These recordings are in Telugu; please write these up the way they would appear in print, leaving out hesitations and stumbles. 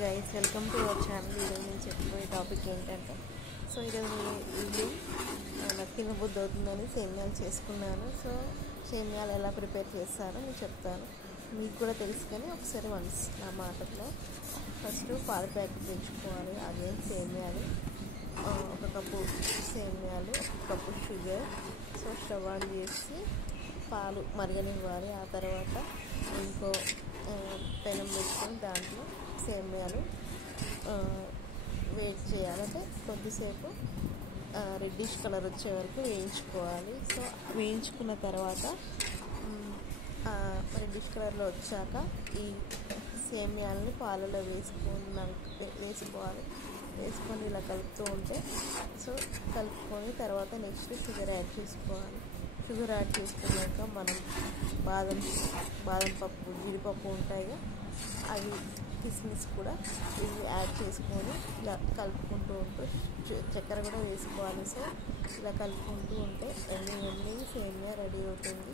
Guys, welcome to our channel. ఈరోజు నేను చెప్పబోయే టాపిక్ ఏంటంటే, సో ఈరోజు ఇది నాకు తినబుద్ధి అవుతుందని సేమ్యాలు చేసుకున్నాను. సో సేమ్యాలు ఎలా ప్రిపేర్ చేస్తారో నేను చెప్తాను. మీకు కూడా తెలుసు కానీ ఒకసారి వన్స్ నా మాటల్లో. ఫస్ట్ పాల ప్యాకెట్ తెచ్చుకోవాలి, అదే సేమ్యాలు, ఒక కప్పు సేమ్యాలు, ఒక cup sugar. So stove on చేసి పాలు మరగనివ్వాలి. ఆ తర్వాత ఇంకో పెనం పెట్టుకొని దాంట్లో సేమ్యాలు వెయిట్ చేయాలి. అంటే కొద్దిసేపు రెడ్డిష్ కలర్ వచ్చే వరకు వేయించుకోవాలి. సో వేయించుకున్న తర్వాత రెడ్డిష్ కలర్లో వచ్చాక ఈ సేమ్యాలని పాలలో వేసుకోవాలి. వేసుకొని ఇలా కలుపుతూ ఉంటే, సో కలుపుకొని తర్వాత నెక్స్ట్ షుగర్ యాడ్ చేసుకోవాలి. షుగర్ యాడ్ చేసుకున్నాక మనం బాదం పప్పు, జీడిపప్పు ఉంటాయి, అవి కిస్మిస్ కూడా ఇవి యాడ్ చేసుకొని ఇలా కలుపుకుంటూ ఉంటూ చక్కెర కూడా వేసుకోవాలి. సో ఇలా కలుపుకుంటూ ఉంటే ఎన్ని సేమియా రెడీ అవుతుంది.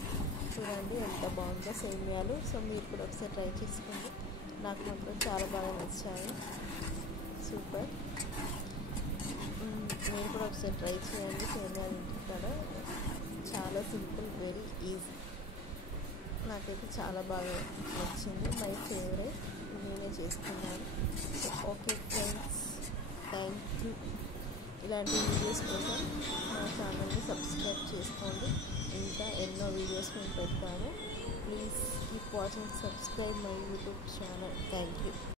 చూడండి ఎంత బాగుందో సేమియాలు. సో మీరు కూడా ఒకసారి ట్రై చేసుకోండి. నాకు మాత్రం చాలా బాగా నచ్చాయి, సూపర్. మీరు కూడా ఒకసారి ట్రై చేయండి. సేమియాలు ఇంటికాడ చాలా సింపుల్, వెరీ ఈజీ. నాకైతే చాలా బాగా నచ్చింది, మై ఫేవరెట్. నేనే చేసుకున్నాను. Okay friends, thank you. ఇలాంటి వీడియోస్ కోసం మా ఛానల్ని సబ్స్క్రైబ్ చేసుకోండి. ఇంకా ఎన్నో వీడియోస్ నేను పెడతాను. Please keep watching, subscribe my YouTube channel. Thank you.